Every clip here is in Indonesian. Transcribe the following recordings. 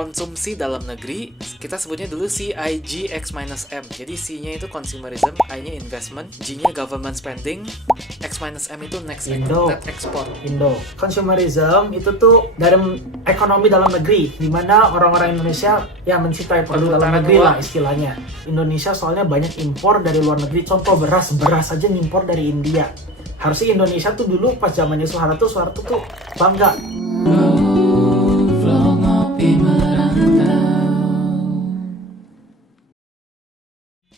konsumsi dalam negeri, kita sebutnya dulu CIG X-M. Jadi C-nya itu consumerism, I-nya investment, G-nya government spending, X-M itu net export. Consumerism itu tuh dari ekonomi dalam negeri, di mana orang-orang Indonesia ya mencintai produk dalam negeri lah istilahnya. Indonesia soalnya banyak impor dari luar negeri, contoh beras aja ngimpor dari India. Harusnya Indonesia tuh dulu pas zamannya Soeharto tuh bangga.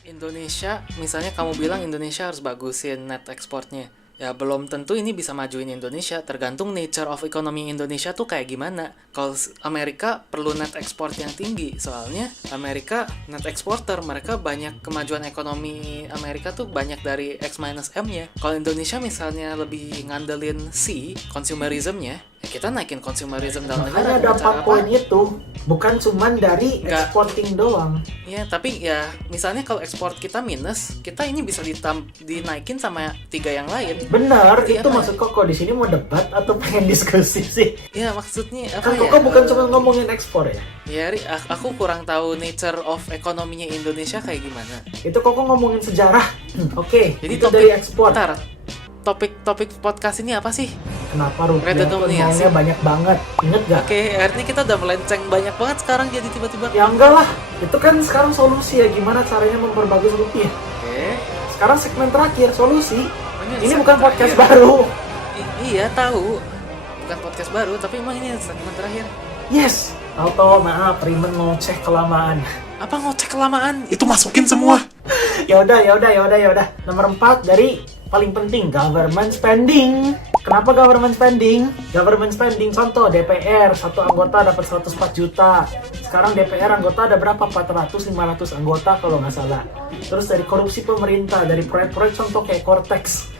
Indonesia, misalnya kamu bilang Indonesia harus bagusin net ekspornya. Ya belum tentu ini bisa majuin Indonesia, tergantung nature of economy Indonesia tuh kayak gimana. Kalau Amerika perlu net export yang tinggi, soalnya Amerika net exporter, mereka banyak kemajuan ekonomi Amerika tuh banyak dari X-M-nya. Kalau Indonesia misalnya lebih ngandelin C, consumerism-nya, ya kita naikin consumerism dalam negara. Makanya ada 4 poin itu, bukan cuman dari exporting doang. Ya, tapi ya misalnya kalau ekspor kita minus, kita ini bisa dinaikin sama 3 yang lain. Benar, itu maksud Koko di sini mau debat atau pengen diskusi sih? Ya maksudnya apa kan ya? Koko bukan cuma ngomongin ekspor ya? Ya, aku kurang tahu nature of ekonominya Indonesia kayak gimana. Itu Koko ngomongin sejarah. Oke, jadi itu dari ekspor. Topik podcast ini apa sih? Kenapa rupiah ngomongnya banyak banget? Ingat gak? Oke, artinya kita udah melenceng banyak banget sekarang jadi tiba-tiba. Ya enggak lah, itu kan sekarang solusi ya, gimana caranya memperbagus rupiah. Oke. Sekarang segmen terakhir, solusi. Ini bukan podcast baru. Iya tahu, bukan podcast baru, tapi emang ini segmen terakhir. Yes. Tahu maaf, Rimen ngoceh kelamaan. Apa ngoceh kelamaan? Itu masukin semua. Ya udah. Nomor 4 dari paling penting, government spending. Kenapa government spending? Government spending, contoh DPR, satu anggota dapat 104 juta. Sekarang DPR anggota ada berapa? 400-500 anggota kalau nggak salah. Terus dari korupsi pemerintah, dari proyek-proyek contoh kayak Cortex.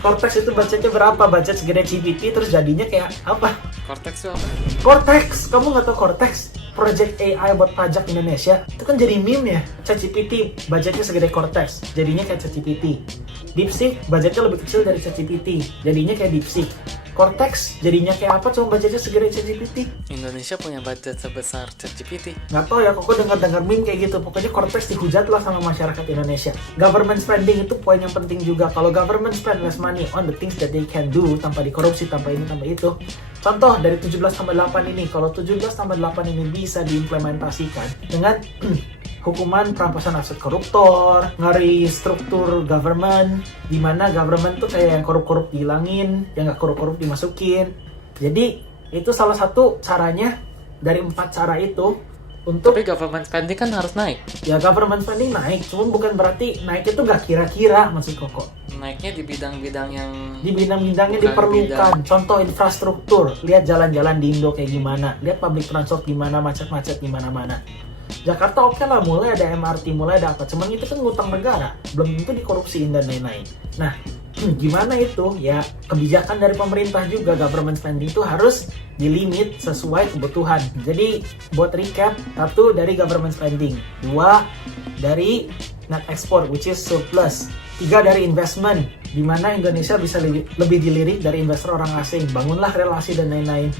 Cortex itu budgetnya berapa? Budget segede GPT, terus jadinya kayak apa? Cortex itu apa? Cortex, kamu nggak tahu Cortex? Project AI buat pajak Indonesia. Itu kan jadi meme ya. ChatGPT, budgetnya segede Cortex, jadinya kayak ChatGPT. DeepSeek, budgetnya lebih kecil dari ChatGPT, jadinya kayak DeepSeek. Cortex, jadinya kayak apa? Cuma budgetnya segede ChatGPT. Indonesia punya budget sebesar ChatGPT. Nggak tahu ya, kok dengar meme kayak gitu. Pokoknya Cortex dihujat lah sama masyarakat Indonesia. Government spending itu poin yang penting juga. Kalau government spend less money on the things that they can do, tanpa dikorupsi, tanpa ini, tanpa itu. Contoh dari 17/8 ini, kalau 17/8 ini bisa diimplementasikan dengan hukuman perampasan aset koruptor, struktur government, di mana government tuh kayak yang korup-korup dihilangin, yang nggak korup-korup dimasukin. Jadi itu salah satu caranya dari 4 cara itu untuk. Tapi government spending kan harus naik. Ya government spending naik, cuma bukan berarti naik itu nggak kira-kira, maksud Koko. Naiknya di bidang-bidang yang di bidang-bidangnya diperlukan. Contoh infrastruktur, lihat jalan-jalan di Indo kayak gimana, lihat public transport gimana, macet-macet di mana-mana. Jakarta oke lah, mulai ada MRT, mulai ada apa, cuman itu kan ngutang negara, belum tentu dikorupsiin dan lain-lain. Nah, gimana itu? Ya kebijakan dari pemerintah juga, government spending itu harus dilimit sesuai kebutuhan. Jadi buat recap, 1 dari government spending, 2 dari net export which is surplus, 3 dari investment, di mana Indonesia bisa lebih dilirik dari investor orang asing, bangunlah relasi dan lain-lain.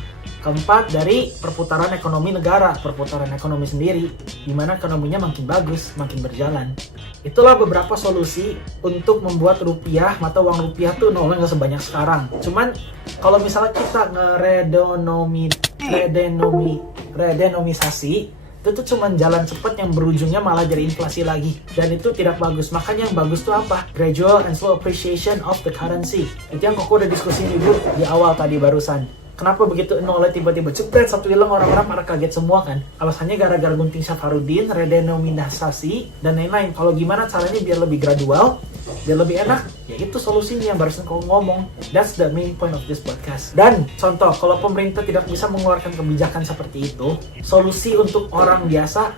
4 dari perputaran ekonomi negara, perputaran ekonomi sendiri, di mana ekonominya makin bagus, makin berjalan. Itulah beberapa solusi untuk membuat rupiah, mata uang rupiah tuh nolnya nggak sebanyak sekarang. Cuman kalau misalnya kita redenomisasi, itu tuh cuman jalan cepat yang berujungnya malah jadi inflasi lagi, dan itu tidak bagus. Makanya yang bagus tuh apa? Gradual and slow appreciation of the currency. Itu yang Koko udah diskusiin ibu di awal tadi barusan. Kenapa begitu nolnya tiba-tiba jebret satu hilang, orang-orang pada kaget semua kan? Alasannya gara-gara gunting Safarudin, redenominasi dan lain-lain. Kalau gimana caranya biar lebih gradual, biar lebih enak? Ya itu solusinya yang barusan kau ngomong. That's the main point of this podcast. Dan contoh, kalau pemerintah tidak bisa mengeluarkan kebijakan seperti itu, solusi untuk orang biasa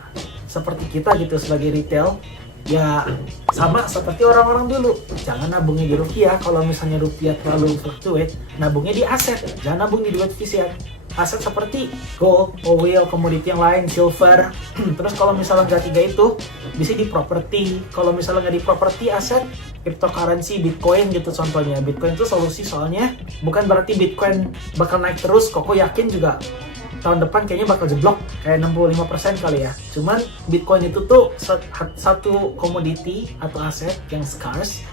seperti kita gitu sebagai retail, ya sama seperti orang-orang dulu, jangan nabungnya di rupiah. Kalau misalnya rupiah terlalu fluctuate, nabungnya di aset, jangan nabung di duit fiat. Aset seperti gold, oil, komoditi yang lain, silver. Terus kalau misalnya nggak 3 itu, bisa di properti. Kalau misalnya nggak di properti, aset cryptocurrency, Bitcoin gitu contohnya. Bitcoin itu solusi, soalnya bukan berarti Bitcoin bakal naik terus. Koko yakin juga tahun depan kayaknya bakal jeblok kayak 65% kali ya. Cuman Bitcoin itu tuh satu komoditi atau aset yang scarce,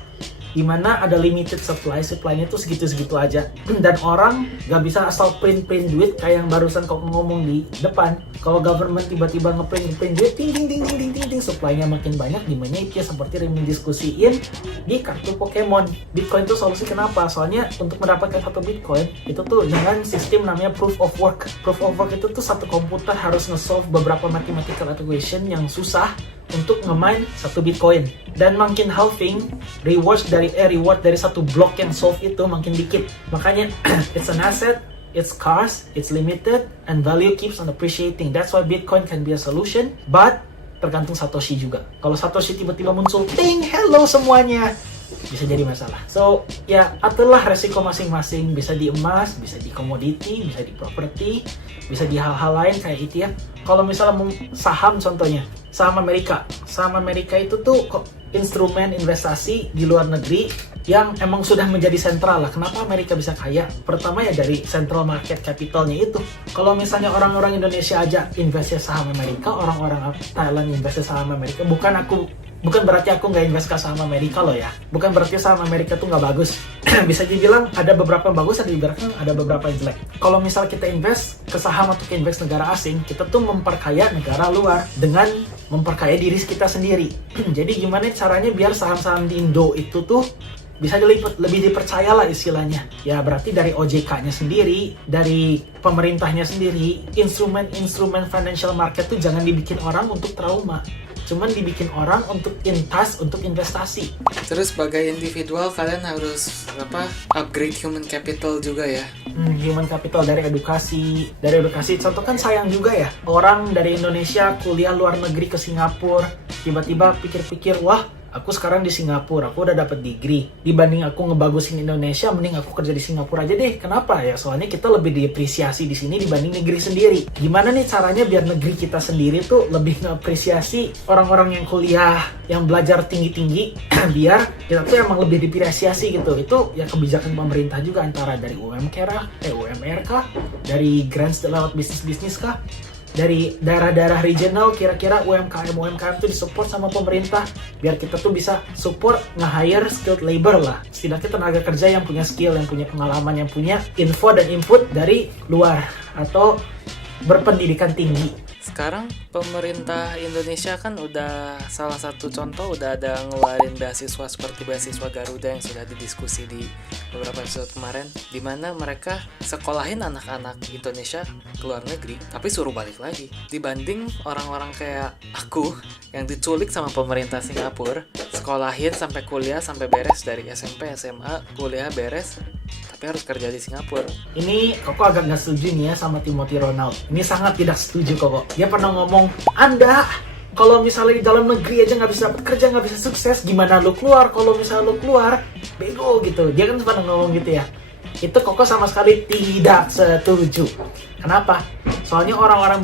dimana ada limited supply-nya tuh segitu-segitu aja. Dan orang gak bisa asal print duit kayak yang barusan kau ngomong di depan. Kalau government tiba-tiba ngeprint duit, ting, supply-nya makin banyak, dimana itu ya seperti yang diskusiin di kartu Pokemon. Bitcoin tuh solusi kenapa? Soalnya untuk mendapatkan satu Bitcoin, itu tuh dengan sistem namanya Proof of Work. Proof of Work itu tuh satu komputer harus nge-solve beberapa mathematical equation yang susah untuk nge-mine satu Bitcoin. Dan makin halving, reward dari satu blok yang solve itu makin dikit. Makanya it's an asset, it's scarce, it's limited, and value keeps on appreciating. That's why Bitcoin can be a solution, but tergantung Satoshi juga. Kalau Satoshi tiba-tiba muncul, ting, hello semuanya, bisa jadi masalah. So, ya aturlah resiko masing-masing. Bisa di emas, bisa di komoditi, bisa di properti, bisa di hal-hal lain kayak ETF. Kalau misalnya saham contohnya, saham Amerika itu tuh instrumen investasi di luar negeri yang emang sudah menjadi sentral lah. Kenapa Amerika bisa kaya? Pertama ya dari central market capitalnya itu. Kalau misalnya orang-orang Indonesia aja investasi saham Amerika, orang-orang Thailand investasi saham Amerika, bukan berarti aku nggak invest ke saham Amerika loh ya. Bukan berarti saham Amerika tuh nggak bagus. Bisa dibilang ada beberapa yang bagus, ada beberapa yang jelek. Kalau misal kita invest ke saham atau ke invest negara asing, kita tuh memperkaya negara luar dengan memperkaya diri kita sendiri. Jadi gimana caranya biar saham-saham di Indo itu tuh bisa lebih dipercaya lah istilahnya. Ya berarti dari OJK-nya sendiri, dari pemerintahnya sendiri, instrumen financial market tuh jangan dibikin orang untuk trauma. Cuman dibikin orang untuk untuk investasi. Terus sebagai individual kalian harus upgrade human capital juga ya. Human capital dari edukasi. Contoh kan sayang juga ya, orang dari Indonesia kuliah luar negeri ke Singapura, tiba-tiba pikir-pikir, wah aku sekarang di Singapura, aku udah dapat degree. Dibanding aku ngebagusin Indonesia, mending aku kerja di Singapura aja deh. Kenapa ya? Soalnya kita lebih diapresiasi di sini dibanding negeri sendiri. Gimana nih caranya biar negeri kita sendiri tuh lebih ngeapresiasi orang-orang yang kuliah, yang belajar tinggi-tinggi, biar kita tuh emang lebih diapresiasi gitu. Itu ya kebijakan pemerintah juga, antara dari UMR kah, dari grants lewat bisnis kah, dari daerah-daerah regional, kira-kira UMKM itu disupport sama pemerintah biar kita tuh bisa support nge-hire skilled labor lah, setidaknya tenaga kerja yang punya skill, yang punya pengalaman, yang punya info dan input dari luar atau berpendidikan tinggi. Sekarang pemerintah Indonesia kan udah salah satu contoh, udah ada ngeluarin beasiswa seperti beasiswa Garuda yang sudah didiskusi di beberapa episode kemarin, dimana mereka sekolahin anak-anak Indonesia ke luar negeri tapi suruh balik lagi. Dibanding orang-orang kayak aku yang diculik sama pemerintah Singapura, sekolahin sampai kuliah, sampai beres dari SMP, SMA, kuliah beres, tapi harus kerja di Singapura. Ini Koko agak nggak setuju nih ya sama Timothy Ronald. Ini sangat tidak setuju Koko. Dia pernah ngomong, Anda kalau misalnya di dalam negeri aja nggak bisa dapat kerja, nggak bisa sukses, gimana lu keluar? Kalau misalnya lu keluar, bego gitu. Dia kan pernah ngomong gitu ya. Itu Koko sama sekali tidak setuju. Kenapa? Soalnya orang-orang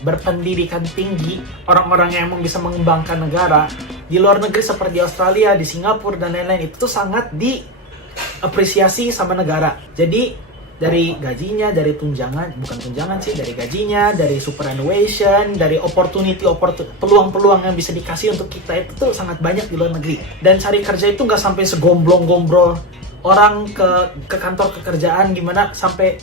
berpendidikan tinggi, orang-orang yang emang bisa mengembangkan negara di luar negeri seperti Australia, di Singapura dan lain-lain, itu tuh sangat apresiasi sama negara. Jadi dari gajinya, dari dari gajinya, dari superannuation, dari peluang-peluang yang bisa dikasih untuk kita itu tuh sangat banyak di luar negeri. Dan cari kerja itu nggak sampai segombrong-gombrol orang ke kantor pekerjaan gimana sampai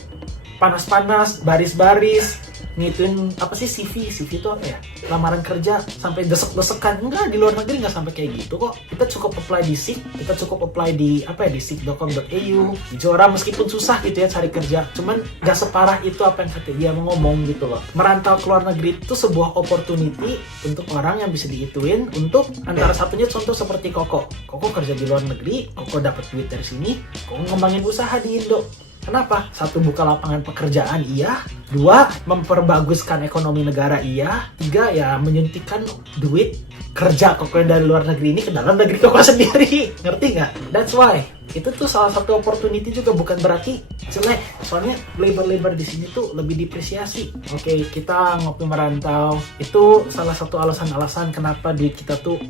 panas-panas, baris-baris, ngituin CV itu apa ya, lamaran kerja sampai desek-desekan. Enggak, di luar negeri nggak sampai kayak gitu kok. Kita cukup apply di SIK, kita cukup apply di di sik.com.au, di Jora, meskipun susah gitu ya cari kerja, cuman nggak separah itu apa yang kata dia ngomong gitu loh. Merantau ke luar negeri itu sebuah opportunity untuk orang yang bisa diituin untuk antara satunya contoh seperti Koko kerja di luar negeri, Koko dapat duit dari sini, Koko ngembangin usaha di Indo. Kenapa? 1, buka lapangan pekerjaan, iya. 2, memperbaguskan ekonomi negara, iya. 3, ya menyuntikkan duit kerja Koko yang dari luar negeri ini ke dalam negeri Koko sendiri. Ngerti nggak? That's why. Itu tuh salah satu opportunity juga, bukan berarti jelek. Soalnya labor di sini tuh lebih diapresiasi. Oke, kita ngopi merantau. Itu salah satu alasan-alasan kenapa duit kita tuh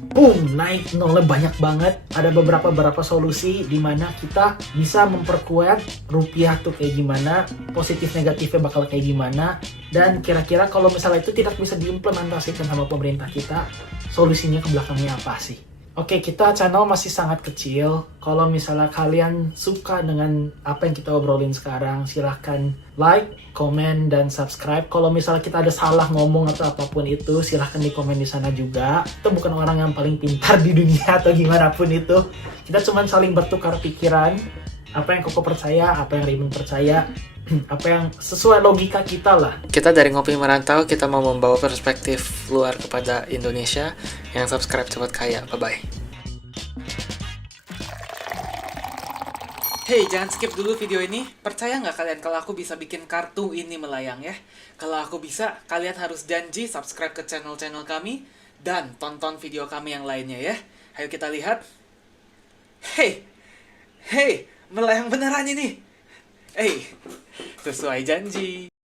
naik nolnya banyak banget. Ada beberapa solusi di mana kita bisa memperkuat rupiah tuh kayak gimana, positif negatifnya bakal kayak gimana, dan kira-kira kalau misalnya itu tidak bisa diimplementasikan sama pemerintah kita, solusinya ke belakangnya apa sih? Oke, kita channel masih sangat kecil. Kalau misalnya kalian suka dengan apa yang kita obrolin sekarang, silahkan like, komen, dan subscribe. Kalau misalnya kita ada salah ngomong atau apapun itu, silahkan di komen di sana juga. Kita bukan orang yang paling pintar di dunia atau gimana pun itu. Kita cuma saling bertukar pikiran. Apa yang Koko percaya, apa yang Rimen percaya, apa yang sesuai logika kita lah. Kita dari Ngopi Merantau, kita mau membawa perspektif luar kepada Indonesia. Yang subscribe cepat kaya. Bye-bye. Hey, jangan skip dulu video ini. Percaya nggak kalian kalau aku bisa bikin kartu ini melayang ya? Kalau aku bisa, kalian harus janji subscribe ke channel-channel kami dan tonton video kami yang lainnya ya. Ayo kita lihat. Hey, melayang beneran ini. Sesuai janji.